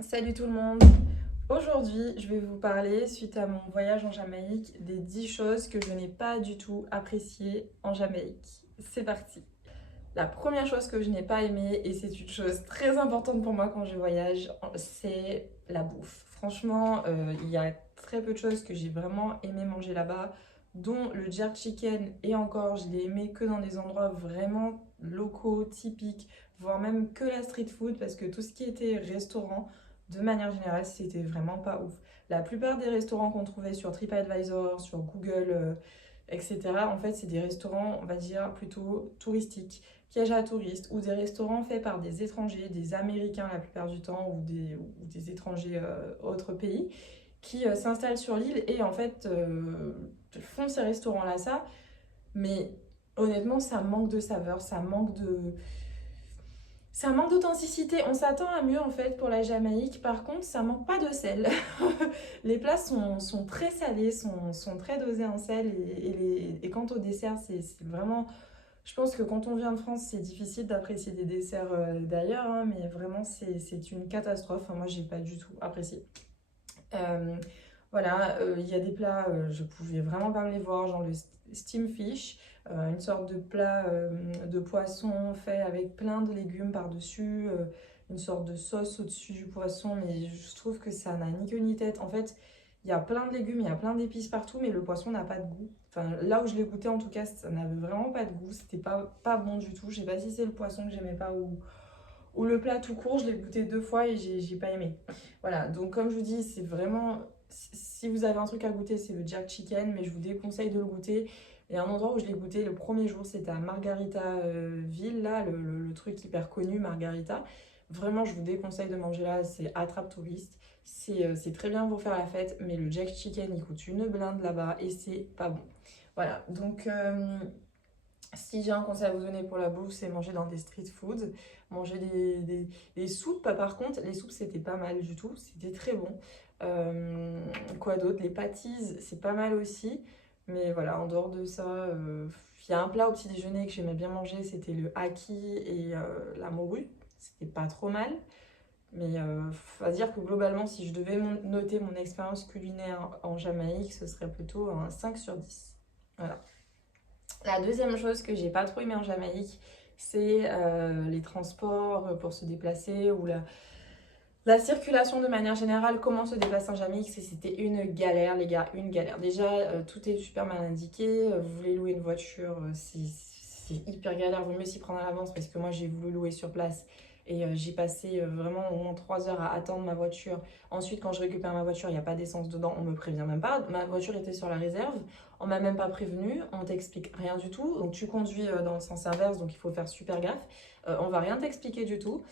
Salut tout le monde! Aujourd'hui, je vais vous parler, suite à mon voyage en Jamaïque, des 10 choses que je n'ai pas du tout appréciées en Jamaïque. C'est parti! La première chose que je n'ai pas aimée, et c'est une chose très importante pour moi quand je voyage, c'est la bouffe. Franchement, il y a très peu de choses que j'ai vraiment aimé manger là-bas, dont le jerk chicken, et encore, je l'ai aimé que dans des endroits vraiment locaux, typiques, voire même que la street food, parce que tout ce qui était restaurant, de manière générale, c'était vraiment pas ouf. La plupart des restaurants qu'on trouvait sur TripAdvisor, sur Google, etc., en fait, c'est des restaurants, on va dire, plutôt touristiques, pièges à touristes, ou des restaurants faits par des étrangers, des Américains la plupart du temps, ou des étrangers autres pays, qui s'installent sur l'île et en fait font ces restaurants-là ça. Mais honnêtement, ça manque de saveur, ça manque d'authenticité. On s'attend à mieux en fait pour la Jamaïque. Par contre, ça manque pas de sel. Les plats sont très salés, sont très dosés en sel. Et quant au dessert, c'est vraiment... Je pense que quand on vient de France, c'est difficile d'apprécier des desserts d'ailleurs, hein, mais vraiment, c'est une catastrophe. Enfin, moi, j'ai pas du tout apprécié. Euh, voilà, il y a des plats, je pouvais vraiment pas me les voir, genre le steam fish, une sorte de plat de poisson fait avec plein de légumes par-dessus, une sorte de sauce au-dessus du poisson, mais je trouve que ça n'a ni queue ni tête. En fait, il y a plein de légumes, il y a plein d'épices partout, mais le poisson n'a pas de goût. Enfin, là où je l'ai goûté, en tout cas, ça n'avait vraiment pas de goût, c'était pas bon du tout. Je sais pas si c'est le poisson que j'aimais pas ou le plat tout court, je l'ai goûté 2 fois et j'ai pas aimé. Voilà, donc comme je vous dis, c'est vraiment... Si vous avez un truc à goûter, c'est le jerk chicken, mais je vous déconseille de le goûter. Et un endroit où je l'ai goûté le premier jour, c'était à Margaritaville, là, le truc hyper connu, Margarita. Vraiment, je vous déconseille de manger là, c'est attrape touriste. C'est très bien pour faire la fête, mais le jerk chicken, il coûte une blinde là-bas et c'est pas bon. Voilà, donc si j'ai un conseil à vous donner pour la bouffe, c'est manger dans des street foods, manger des soupes. Par contre, les soupes, c'était pas mal du tout, c'était très bon. Quoi d'autre? Les pâtisses, c'est pas mal aussi. Mais voilà, en dehors de ça, il y a un plat au petit déjeuner que j'aimais bien manger, c'était le haki et la morue. C'était pas trop mal. Mais faut dire que globalement, si je devais noter mon expérience culinaire en Jamaïque, ce serait plutôt un 5 sur 10. Voilà. La deuxième chose que j'ai pas trop aimé en Jamaïque, c'est les transports pour se déplacer ou la circulation de manière générale. Comment se déplacer en Jamaïque, c'était une galère, les gars, une galère. Déjà, tout est super mal indiqué. Vous voulez louer une voiture, c'est hyper galère. Vaut mieux s'y prendre à l'avance parce que moi, j'ai voulu louer sur place. Et j'ai passé vraiment au moins 3 heures à attendre ma voiture. Ensuite, quand je récupère ma voiture, il n'y a pas d'essence dedans, on me prévient même pas. Ma voiture était sur la réserve, on m'a même pas prévenu, on t'explique rien du tout. Donc tu conduis dans le sens inverse, donc il faut faire super gaffe. On va rien t'expliquer du tout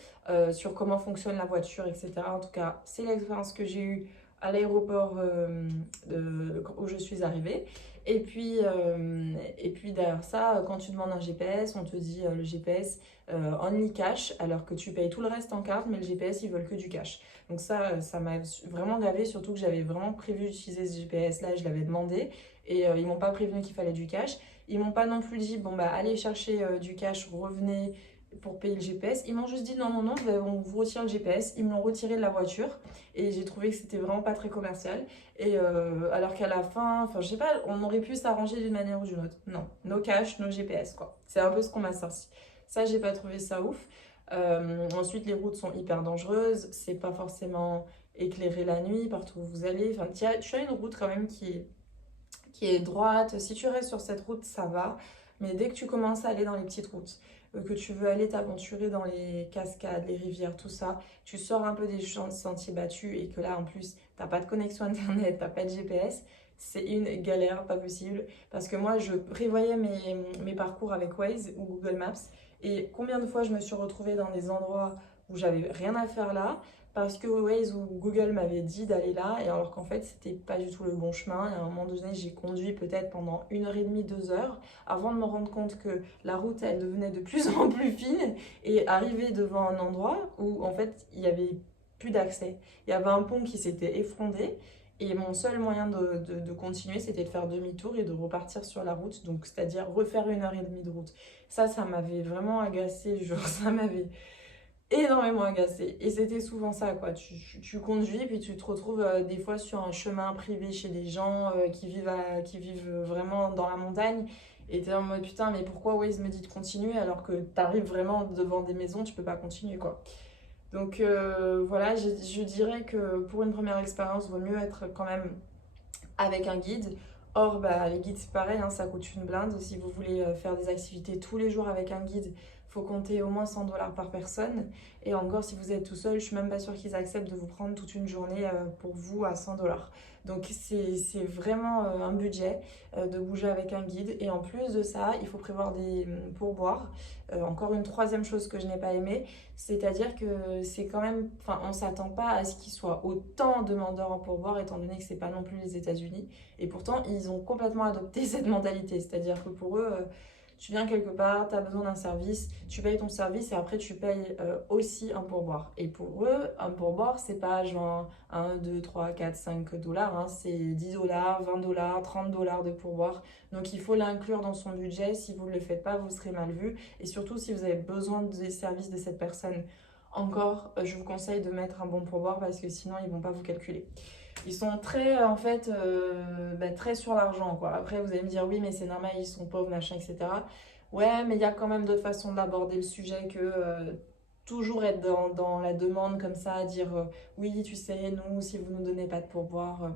sur comment fonctionne la voiture, etc. En tout cas, c'est l'expérience que j'ai eue à l'aéroport où je suis arrivée. Et puis derrière ça, quand tu demandes un GPS, on te dit le GPS only cash, alors que tu payes tout le reste en carte, mais le GPS, ils veulent que du cash. Donc ça m'a vraiment gavé, surtout que j'avais vraiment prévu d'utiliser ce GPS-là, je l'avais demandé, et ils m'ont pas prévenu qu'il fallait du cash. Ils m'ont pas non plus dit, bon bah allez chercher du cash, revenez pour payer le GPS. Ils m'ont juste dit non, non, non, on vous retire le GPS. Ils me l'ont retiré de la voiture et j'ai trouvé que c'était vraiment pas très commercial. Et alors qu'à la fin, enfin je sais pas, on aurait pu s'arranger d'une manière ou d'une autre. Non, no cash, no GPS quoi. C'est un peu ce qu'on m'a sorti. Ça, j'ai pas trouvé ça ouf. Ensuite, les routes sont hyper dangereuses. C'est pas forcément éclairé la nuit partout où vous allez. Enfin, tu as une route quand même qui est droite. Si tu restes sur cette route, ça va. Mais dès que tu commences à aller dans les petites routes, que tu veux aller t'aventurer dans les cascades, les rivières, tout ça, tu sors un peu des sentiers battus et que là, en plus, t'as pas de connexion Internet, t'as pas de GPS, c'est une galère, pas possible. Parce que moi, je prévoyais mes parcours avec Waze ou Google Maps. Et combien de fois je me suis retrouvée dans des endroits où j'avais rien à faire là, parce que Waze ou Google m'avait dit d'aller là, et alors qu'en fait, c'était pas du tout le bon chemin. Et à un moment donné, j'ai conduit peut-être pendant 1 heure et demie, 2 heures, avant de me rendre compte que la route, elle devenait de plus en plus fine, et arriver devant un endroit où, en fait, il y avait plus d'accès. Il y avait un pont qui s'était effondré, et mon seul moyen de continuer, c'était de faire demi-tour et de repartir sur la route, donc c'est-à-dire refaire 1 heure et demie de route. Ça m'avait vraiment agacé, genre, ça m'avait énormément agacée. Et c'était souvent ça, quoi. Tu conduis, puis tu te retrouves des fois sur un chemin privé chez des gens qui vivent vraiment dans la montagne. Et t'es en mode putain, mais pourquoi Waze me dit de continuer alors que t'arrives vraiment devant des maisons, tu peux pas continuer, quoi. Donc voilà, je dirais que pour une première expérience, il vaut mieux être quand même avec un guide. Or, bah, les guides, c'est pareil, hein, ça coûte une blinde. Si vous voulez faire des activités tous les jours avec un guide, il faut compter au moins 100 $ par personne. Et encore, si vous êtes tout seul, je suis même pas sûre qu'ils acceptent de vous prendre toute une journée pour vous à 100 $. Donc, c'est vraiment un budget de bouger avec un guide. Et en plus de ça, il faut prévoir des pourboires. Encore une troisième chose que je n'ai pas aimée, c'est-à-dire que c'est quand même, enfin, on s'attend pas à ce qu'il soit autant demandeurs en pourboire, étant donné que c'est pas non plus les États-Unis. Et pourtant, ils ont complètement adopté cette mentalité. C'est-à-dire que pour eux, tu viens quelque part, tu as besoin d'un service, tu payes ton service et après tu payes aussi un pourboire. Et pour eux, un pourboire, c'est pas genre 1, 2, 3, 4, 5 dollars, hein, c'est 10 dollars, 20 dollars, 30 dollars de pourboire. Donc il faut l'inclure dans son budget. Si vous ne le faites pas, vous serez mal vu. Et surtout, si vous avez besoin des services de cette personne, encore, je vous conseille de mettre un bon pourboire parce que sinon, ils vont pas vous calculer. Ils sont très, en fait, très sur l'argent, quoi. Après, vous allez me dire, oui, mais c'est normal, ils sont pauvres, machin, etc. Ouais, mais il y a quand même d'autres façons d'aborder le sujet que toujours être dans la demande comme ça, dire, oui, tu sais, nous, si vous nous donnez pas de pourboire,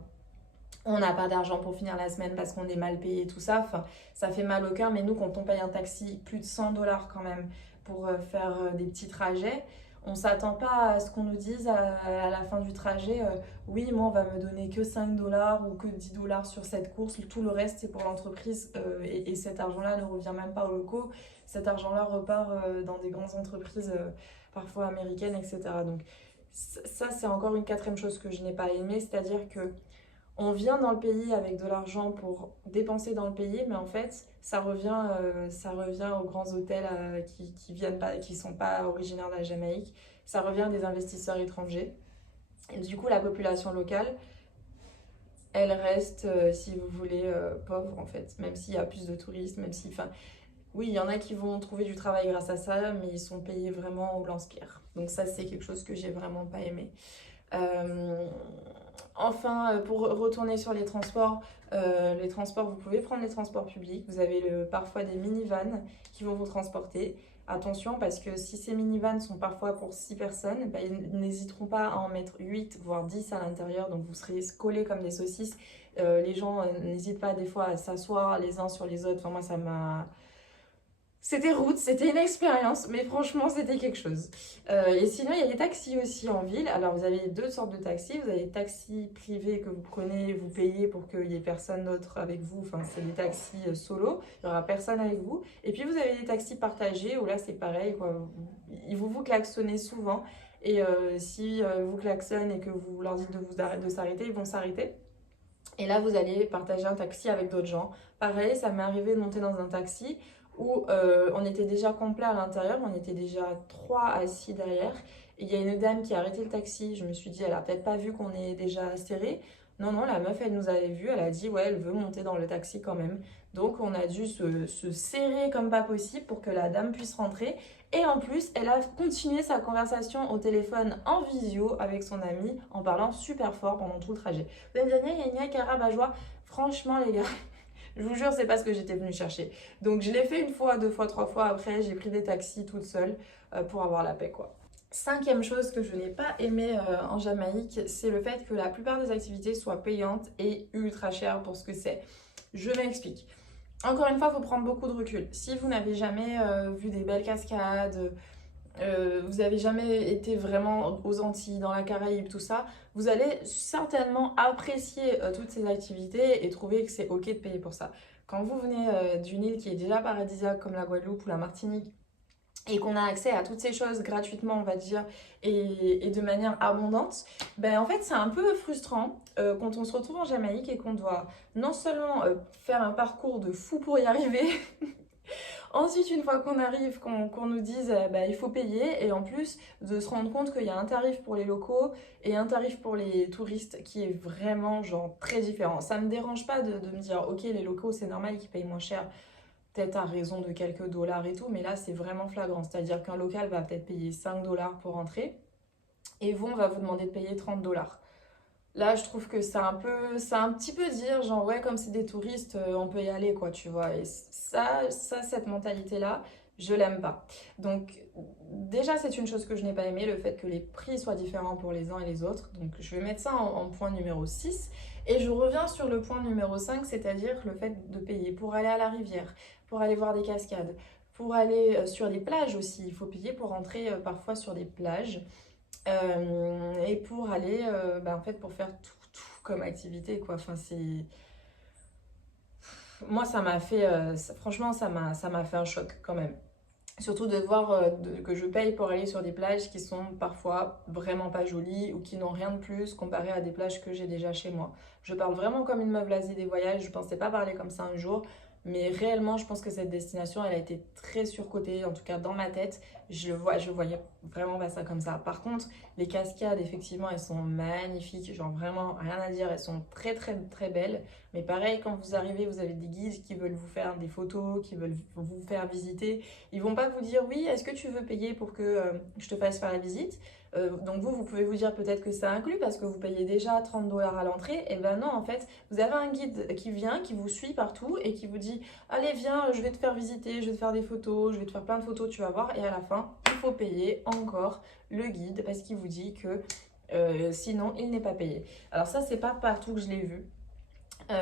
on n'a pas d'argent pour finir la semaine parce qu'on est mal payé, tout ça. Enfin, ça fait mal au cœur, mais nous, quand on paye un taxi, plus de 100 $ quand même pour faire des petits trajets, on s'attend pas à ce qu'on nous dise à la fin du trajet, oui, moi, on va me donner que 5 dollars ou que 10 dollars sur cette course, tout le reste, c'est pour l'entreprise et cet argent-là ne revient même pas aux locaux. Cet argent-là repart dans des grandes entreprises, parfois américaines, etc. Donc, ça, c'est encore une quatrième chose que je n'ai pas aimée, c'est-à-dire que on vient dans le pays avec de l'argent pour dépenser dans le pays, mais en fait, ça revient aux grands hôtels qui viennent pas, qui sont pas originaires de la Jamaïque. Ça revient à des investisseurs étrangers. Et du coup, la population locale, elle reste, si vous voulez, pauvre en fait. Même s'il y a plus de touristes, même si, enfin, oui, il y en a qui vont trouver du travail grâce à ça, mais ils sont payés vraiment au lance-pierre. Donc ça, c'est quelque chose que j'ai vraiment pas aimé. Euh, Enfin, pour retourner sur les transports, vous pouvez prendre les transports publics. Vous avez parfois des minivans qui vont vous transporter. Attention, parce que si ces minivans sont parfois pour 6 personnes, bah, ils n'hésiteront pas à en mettre 8, voire 10 à l'intérieur. Donc vous serez collés comme des saucisses. Les gens n'hésitent pas des fois à s'asseoir les uns sur les autres. Enfin, moi, ça m'a c'était rude, c'était une expérience, mais franchement, c'était quelque chose. Et sinon, il y a les taxis aussi en ville. Alors, vous avez deux sortes de taxis. Vous avez les taxis privés que vous prenez, vous payez pour qu'il n'y ait personne d'autre avec vous. Enfin, c'est des taxis solo, il n'y aura personne avec vous. Et puis, vous avez les taxis partagés où là, c'est pareil, quoi. Ils vous klaxonnez souvent. Et si vous klaxonnent et que vous leur dites de s'arrêter, ils vont s'arrêter. Et là, vous allez partager un taxi avec d'autres gens. Pareil, ça m'est arrivé de monter dans un taxi où on était déjà complet à l'intérieur, on était déjà trois assis derrière. Et il y a une dame qui a arrêté le taxi. Je me suis dit, elle a peut-être pas vu qu'on est déjà serré. Non, non, la meuf, elle nous avait vu. Elle a dit, ouais, elle veut monter dans le taxi quand même. Donc, on a dû se serrer comme pas possible pour que la dame puisse rentrer. Et en plus, elle a continué sa conversation au téléphone en visio avec son amie en parlant super fort pendant tout le trajet. Vous allez me dire, gna gna gna, Carabajois. Franchement, les gars, je vous jure, c'est pas ce que j'étais venue chercher. Donc, je l'ai fait une fois, deux fois, trois fois. Après, j'ai pris des taxis toute seule pour avoir la paix, quoi. Cinquième chose que je n'ai pas aimé en Jamaïque, c'est le fait que la plupart des activités soient payantes et ultra chères pour ce que c'est. Je m'explique. Encore une fois, il faut prendre beaucoup de recul. Si vous n'avez jamais vu des belles cascades, vous n'avez jamais été vraiment aux Antilles, dans la Caraïbe, tout ça, vous allez certainement apprécier toutes ces activités et trouver que c'est ok de payer pour ça. Quand vous venez d'une île qui est déjà paradisiaque comme la Guadeloupe ou la Martinique, et qu'on a accès à toutes ces choses gratuitement, on va dire, et de manière abondante, ben en fait c'est un peu frustrant quand on se retrouve en Jamaïque et qu'on doit non seulement faire un parcours de fou pour y arriver, ensuite une fois qu'on arrive, qu'on nous dise bah, il faut payer, et en plus de se rendre compte qu'il y a un tarif pour les locaux et un tarif pour les touristes qui est vraiment genre très différent. Ça me dérange pas de me dire ok les locaux c'est normal qu'ils payent moins cher, peut-être à raison de quelques dollars et tout, mais là c'est vraiment flagrant. C'est-à-dire qu'un local va peut-être payer 5 dollars pour entrer et vous, on va vous demander de payer 30 dollars. Là, je trouve que c'est un petit peu dire, genre, ouais, comme c'est des touristes, on peut y aller, quoi, tu vois. Et cette mentalité-là, je l'aime pas. Donc, déjà, c'est une chose que je n'ai pas aimé, le fait que les prix soient différents pour les uns et les autres. Donc, je vais mettre ça en point numéro 6. Et je reviens sur le point numéro 5, c'est-à-dire le fait de payer pour aller à la rivière, pour aller voir des cascades, pour aller sur des plages aussi. Il faut payer pour entrer parfois sur des plages. Et pour aller, en fait, pour faire tout comme activité, quoi. Enfin, c'est... Moi, ça m'a fait... franchement, ça m'a fait un choc, quand même. Surtout de voir que je paye pour aller sur des plages qui sont parfois vraiment pas jolies ou qui n'ont rien de plus comparé à des plages que j'ai déjà chez moi. Je parle vraiment comme une meuf blasée des voyages, je pensais pas parler comme ça un jour, mais réellement je pense que cette destination elle a été très surcotée, en tout cas dans ma tête, je voyais vraiment pas ça comme ça. Par contre, les cascades effectivement elles sont magnifiques, genre vraiment rien à dire, elles sont très très très belles, mais pareil quand vous arrivez vous avez des guides qui veulent vous faire des photos, qui veulent vous faire visiter. Ils vont pas vous dire oui, est-ce que tu veux payer pour que je te fasse faire la visite. Donc vous pouvez vous dire peut-être que ça inclut parce que vous payez déjà 30 dollars à l'entrée. Et ben non, en fait, vous avez un guide qui vient, qui vous suit partout et qui vous dit allez, viens, je vais te faire visiter, je vais te faire des photos, je vais te faire plein de photos, tu vas voir. Et à la fin, il faut payer encore le guide parce qu'il vous dit que sinon, il n'est pas payé. Alors ça, c'est pas partout que je l'ai vu.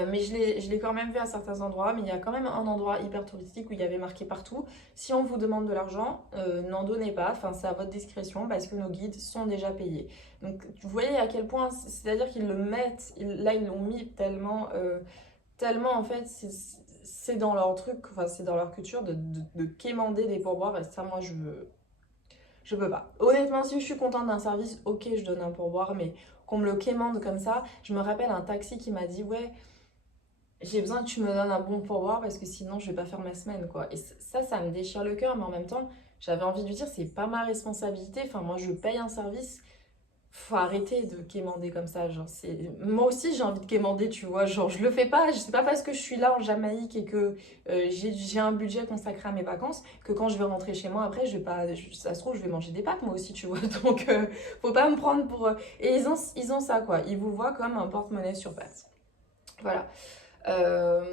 Mais je l'ai quand même vu à certains endroits, mais il y a quand même un endroit hyper touristique où il y avait marqué partout, si on vous demande de l'argent, n'en donnez pas, enfin c'est à votre discrétion parce que nos guides sont déjà payés. Donc vous voyez à quel point, c'est-à-dire qu'ils le mettent, là ils l'ont mis tellement, tellement en fait c'est dans leur truc, enfin c'est dans leur culture de quémander des pourboires et ça moi je peux pas. Honnêtement si je suis contente d'un service, ok je donne un pourboire, mais qu'on me le quémande comme ça, je me rappelle un taxi qui m'a dit ouais j'ai besoin que tu me donnes un bon pourboire parce que sinon je vais pas faire ma semaine quoi. Et ça me déchire le cœur, mais en même temps, j'avais envie de lui dire c'est pas ma responsabilité. Enfin, moi je paye un service, faut arrêter de quémander comme ça. Genre, c'est... Moi aussi j'ai envie de quémander, tu vois. Genre, je le fais pas, c'est pas parce que je suis là en Jamaïque et que j'ai un budget consacré à mes vacances que quand je vais rentrer chez moi après, je vais pas, ça se trouve, je vais manger des pâtes moi aussi, tu vois. Donc, faut pas me prendre pour. Et ils ont ça quoi. Ils vous voient comme un porte-monnaie sur pattes. Voilà. Euh,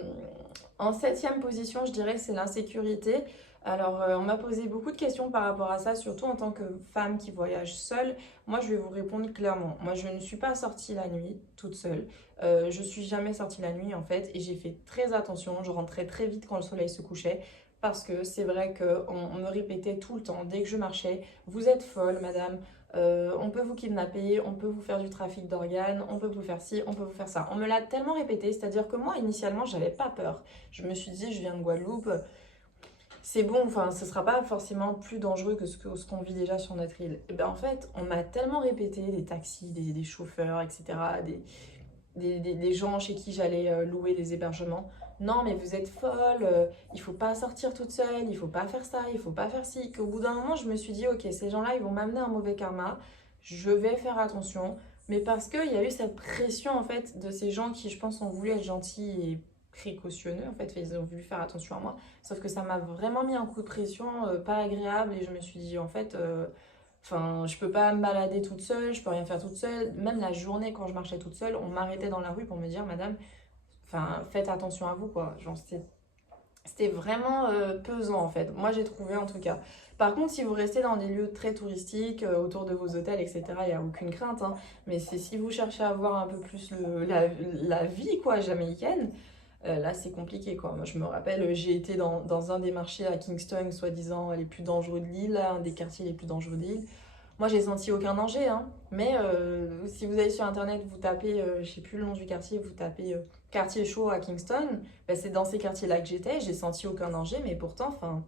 En septième position, je dirais que c'est l'insécurité. Alors, on m'a posé beaucoup de questions par rapport à ça, surtout en tant que femme qui voyage seule. Moi, je vais vous répondre clairement. Moi, je ne suis pas sortie la nuit toute seule. Je suis jamais sortie la nuit en fait, et j'ai fait très attention. Je rentrais très vite quand le soleil se couchait. Parce que c'est vrai qu'on me répétait tout le temps, dès que je marchais, vous êtes folle, madame, on peut vous kidnapper, on peut vous faire du trafic d'organes, on peut vous faire ci, on peut vous faire ça. On me l'a tellement répété, c'est-à-dire que moi, initialement, j'avais pas peur. Je me suis dit, je viens de Guadeloupe, c'est bon, enfin, ce sera pas forcément plus dangereux que ce qu'on vit déjà sur notre île. Et bien en fait, on m'a tellement répété, des taxis, des chauffeurs, etc., des gens chez qui j'allais louer des hébergements. Non, mais vous êtes folle, il faut pas sortir toute seule, il faut pas faire ça, il faut pas faire ci. Qu'au bout d'un moment, je me suis dit, ok, ces gens-là, ils vont m'amener un mauvais karma, je vais faire attention. Mais parce qu'il y a eu cette pression, en fait, de ces gens qui, je pense, ont voulu être gentils et précautionneux, en fait, ils ont voulu faire attention à moi. Sauf que ça m'a vraiment mis un coup de pression, pas agréable, et je me suis dit, en fait, enfin, je peux pas me balader toute seule, je peux rien faire toute seule. Même la journée, quand je marchais toute seule, on m'arrêtait dans la rue pour me dire, madame, enfin, faites attention à vous, quoi. Genre, c'était vraiment pesant, en fait. Moi, j'ai trouvé, en tout cas. Par contre, si vous restez dans des lieux très touristiques, autour de vos hôtels, etc., il n'y a aucune crainte, hein. Mais c'est si vous cherchez à voir un peu plus la vie, quoi, jamaïcaine, là, c'est compliqué, quoi. Moi, je me rappelle, j'ai été dans un des marchés à Kingston, soi-disant les plus dangereux de l'île, un des quartiers les plus dangereux de l'île. Moi, j'ai senti aucun danger, hein. Mais si vous allez sur Internet, vous tapez, je sais plus le nom du quartier, vous tapez quartier chaud à Kingston, bah, c'est dans ces quartiers-là que j'étais, j'ai senti aucun danger, mais pourtant, enfin,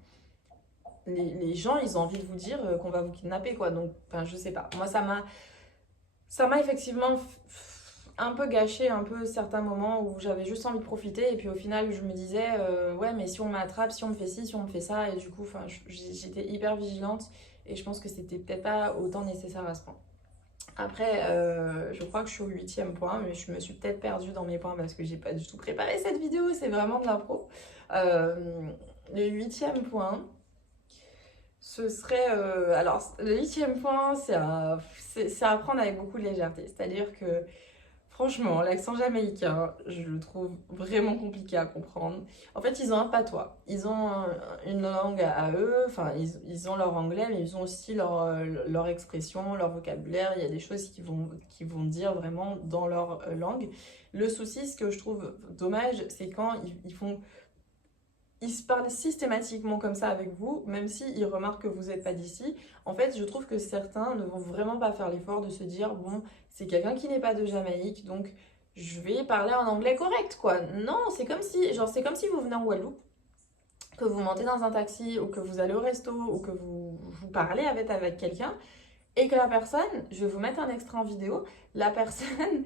les gens, ils ont envie de vous dire qu'on va vous kidnapper, quoi. Donc, enfin, je sais pas. Moi, ça m'a effectivement un peu gâché un peu certains moments où j'avais juste envie de profiter et puis au final je me disais ouais mais si on m'attrape, si on me fait ci, si on me fait ça et du coup enfin j'étais hyper vigilante et je pense que c'était peut-être pas autant nécessaire à ce point. Après je crois que je suis au huitième point mais je me suis peut-être perdue dans mes points parce que j'ai pas du tout préparé cette vidéo, c'est vraiment de l'impro. Euh, Le huitième point, ce serait... alors, le huitième point, c'est à prendre avec beaucoup de légèreté. C'est-à-dire que, franchement, l'accent jamaïcain, je le trouve vraiment compliqué à comprendre. En fait, ils ont un patois. Ils ont une langue à eux. Enfin, ils ont leur anglais, mais ils ont aussi leur expression, leur vocabulaire. Il y a des choses qui vont dire vraiment dans leur langue. Le souci, ce que je trouve dommage, c'est quand ils se parlent systématiquement comme ça avec vous, même s'ils remarquent que vous n'êtes pas d'ici. En fait, je trouve que certains ne vont vraiment pas faire l'effort de se dire, bon, c'est quelqu'un qui n'est pas de Jamaïque, donc je vais parler en anglais correct, quoi. Non, c'est comme si vous venez en Guadeloupe, que vous montez dans un taxi, ou que vous allez au resto, ou que vous parlez avec quelqu'un, et que la personne, je vais vous mettre un extrait en vidéo, la personne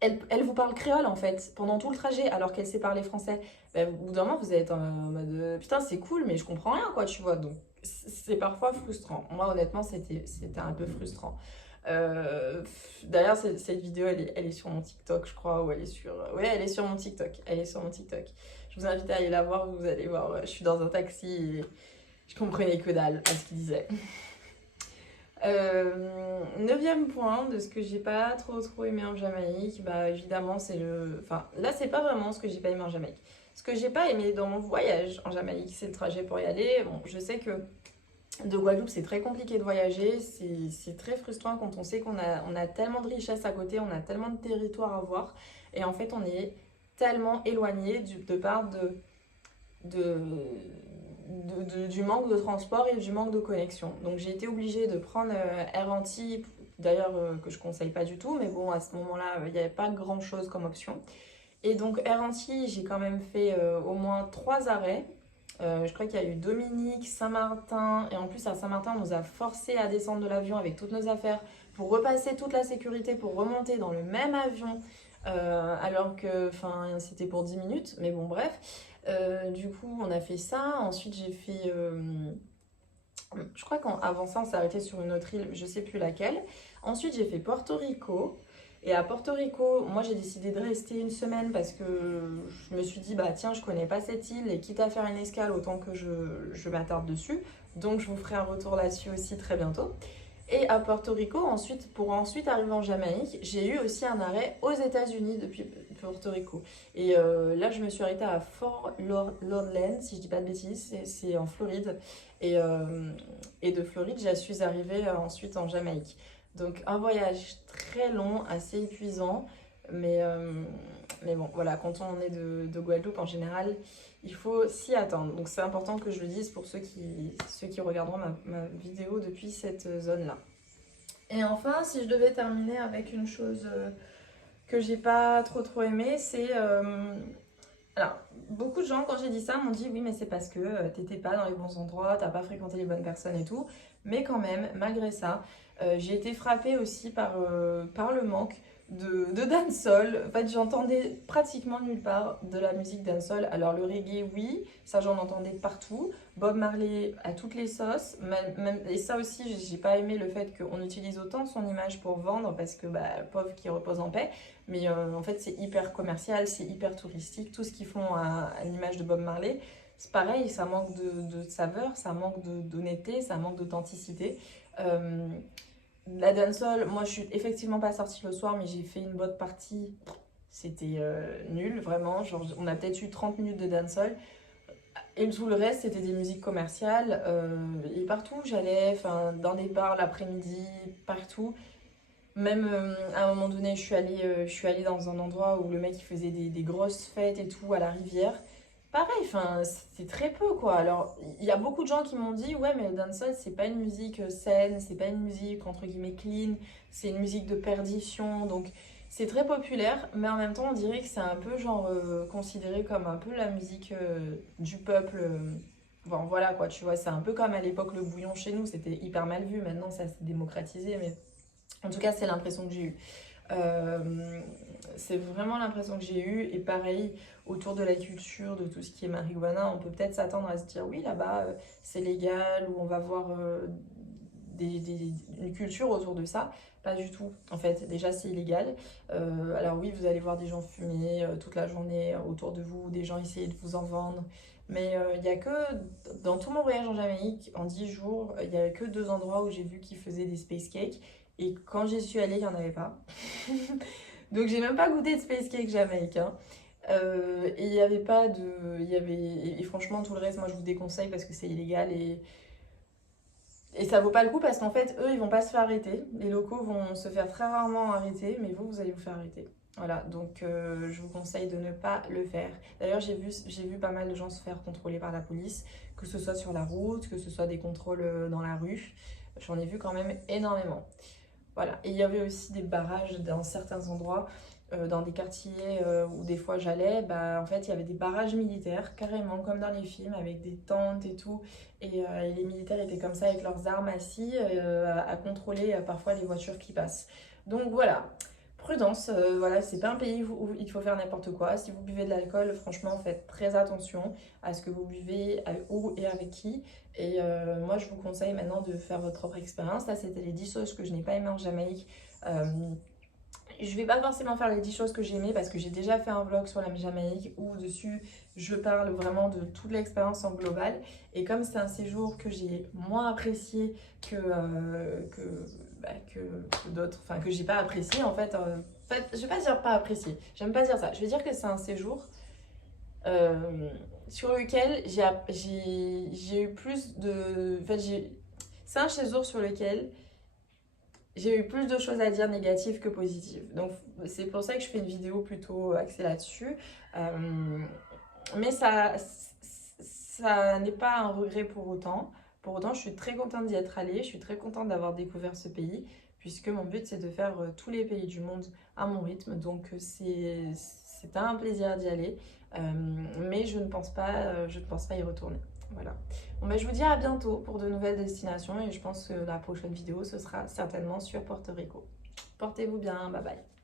elle vous parle créole en fait pendant tout le trajet alors qu'elle sait parler français. Ben, au bout d'un moment, vous êtes en mode putain, c'est cool, mais je comprends rien quoi, tu vois. Donc c'est parfois frustrant. Moi, honnêtement, c'était un peu frustrant. D'ailleurs, cette vidéo, elle est sur mon TikTok, je crois, ou elle est sur. Ouais, elle est sur mon TikTok. Elle est sur mon TikTok. Je vous invite à aller la voir, vous allez voir. Je suis dans un taxi et je comprenais que dalle à ce qu'il disait. Neuvième point de ce que j'ai pas trop aimé en Jamaïque, bah évidemment c'est le... Enfin là c'est pas vraiment ce que j'ai pas aimé en Jamaïque. Ce que j'ai pas aimé dans mon voyage en Jamaïque, c'est le trajet pour y aller. Bon, je sais que de Guadeloupe c'est très compliqué de voyager, c'est très frustrant quand on sait qu'on a tellement de richesses à côté, on a tellement de territoires à voir, et en fait on est tellement éloigné de part de, du manque de transport et du manque de connexion. Donc j'ai été obligée de prendre Air Antilles, d'ailleurs que je conseille pas du tout, mais bon à ce moment-là il n'y avait pas grand-chose comme option. Et donc Air Antilles, j'ai quand même fait au moins 3 arrêts. Je crois qu'il y a eu Dominique, Saint-Martin, et en plus à Saint-Martin on nous a forcé à descendre de l'avion avec toutes nos affaires pour repasser toute la sécurité, pour remonter dans le même avion, alors que c'était pour 10 minutes, mais bon bref. Du coup, on a fait ça. Ensuite, j'ai fait. Je crois qu'avant ça, on s'est arrêté sur une autre île, je sais plus laquelle. Ensuite, j'ai fait Porto Rico. Et à Porto Rico, moi, j'ai décidé de rester une semaine parce que je me suis dit, bah tiens, je connais pas cette île et quitte à faire une escale, autant que je m'attarde dessus. Donc, je vous ferai un retour là-dessus aussi très bientôt. Et à Porto Rico, pour ensuite arriver en Jamaïque, j'ai eu aussi un arrêt aux États-Unis depuis Porto Rico. Et là, je me suis arrêtée à Fort Lauderdale, si je dis pas de bêtises, c'est en Floride. Et de Floride, je suis arrivée ensuite en Jamaïque. Donc un voyage très long, assez épuisant, mais bon, voilà, quand on est de Guadeloupe en général, il faut s'y attendre. Donc c'est important que je le dise pour ceux qui regarderont ma vidéo depuis cette zone-là. Et enfin, si je devais terminer avec une chose que j'ai pas trop aimé, c'est... alors, beaucoup de gens, quand j'ai dit ça, m'ont dit oui, mais c'est parce que t'étais pas dans les bons endroits, t'as pas fréquenté les bonnes personnes et tout. Mais quand même, malgré ça, j'ai été frappée aussi par le manque de dancehall. En fait, j'entendais pratiquement nulle part de la musique dancehall. Alors, le reggae, oui, ça j'en entendais partout. Bob Marley à toutes les sauces. Et ça aussi, j'ai pas aimé le fait qu'on utilise autant son image pour vendre parce que, bah, pauvre qui repose en paix. Mais en fait, c'est hyper commercial, c'est hyper touristique. Tout ce qu'ils font à l'image de Bob Marley, c'est pareil, ça manque de saveur, ça manque d'honnêteté, ça manque d'authenticité. Euh, la dancehall, moi je suis effectivement pas sortie le soir, mais j'ai fait une bonne partie. C'était nul, vraiment. Genre, on a peut-être eu 30 minutes de dancehall. Et tout le reste, c'était des musiques commerciales. Et partout où j'allais, dans des bars l'après-midi, partout. Même à un moment donné, je suis allée dans un endroit où le mec il faisait des grosses fêtes et tout à la rivière. Pareil, c'était très peu quoi. Alors, il y a beaucoup de gens qui m'ont dit, ouais, mais le dancehall, c'est pas une musique saine, c'est pas une musique entre guillemets clean, c'est une musique de perdition. Donc, c'est très populaire, mais en même temps, on dirait que c'est un peu genre considéré comme un peu la musique du peuple. Bon, voilà quoi, tu vois, c'est un peu comme à l'époque le bouillon chez nous, c'était hyper mal vu. Maintenant, ça s'est démocratisé, mais. En tout cas, c'est l'impression que j'ai eue. Euh, c'est vraiment l'impression que j'ai eue. Et pareil, autour de la culture, de tout ce qui est marijuana, on peut peut-être s'attendre à se dire oui, là-bas, c'est légal, ou on va voir une culture autour de ça. Pas du tout. En fait, déjà, c'est illégal. Alors oui, vous allez voir des gens fumer toute la journée autour de vous, des gens essayer de vous en vendre. Mais il y a que, dans tout mon voyage en Jamaïque, en 10 jours, il y a que 2 endroits où j'ai vu qu'ils faisaient des space cakes. Et quand j'y suis allée, il n'y en avait pas. Donc j'ai même pas goûté de space cake jamaïcain. Et il n'y avait pas de. Il y avait, et franchement, tout le reste, moi je vous déconseille parce que c'est illégal et ça vaut pas le coup parce qu'en fait, eux, ils vont pas se faire arrêter. Les locaux vont se faire très rarement arrêter, mais vous allez vous faire arrêter. Voilà, donc je vous conseille de ne pas le faire. D'ailleurs, j'ai vu pas mal de gens se faire contrôler par la police, que ce soit sur la route, que ce soit des contrôles dans la rue. J'en ai vu quand même énormément. Voilà, et il y avait aussi des barrages dans certains endroits, dans des quartiers où des fois j'allais, bah, en fait il y avait des barrages militaires, carrément comme dans les films, avec des tentes et tout. Et les militaires étaient comme ça avec leurs armes assis à contrôler parfois les voitures qui passent. Donc voilà, prudence, voilà, c'est pas un pays où il faut faire n'importe quoi. Si vous buvez de l'alcool, franchement, faites très attention à ce que vous buvez, où et avec qui. Et moi, je vous conseille maintenant de faire votre propre expérience. Là, c'était les 10 choses que je n'ai pas aimées en Jamaïque. Je vais pas forcément faire les 10 choses que j'ai aimées parce que j'ai déjà fait un vlog sur la Jamaïque où dessus je parle vraiment de toute l'expérience en global. Et comme c'est un séjour que j'ai moins apprécié que d'autres, enfin que j'ai pas apprécié en fait, je vais pas dire pas apprécié, j'aime pas dire ça. Je vais dire que c'est un séjour sur lequel j'ai eu plus de. En fait, c'est un séjour sur lequel j'ai eu plus de choses à dire négatives que positives. Donc, c'est pour ça que je fais une vidéo plutôt axée là-dessus. Mais ça n'est pas un regret pour autant. Pour autant, je suis très contente d'y être allée. Je suis très contente d'avoir découvert ce pays, puisque mon but, c'est de faire tous les pays du monde à mon rythme. Donc, c'est un plaisir d'y aller. Mais je ne pense pas y retourner. Voilà. Bon, ben, je vous dis à bientôt pour de nouvelles destinations et je pense que la prochaine vidéo, ce sera certainement sur Porto Rico. Portez-vous bien, bye bye.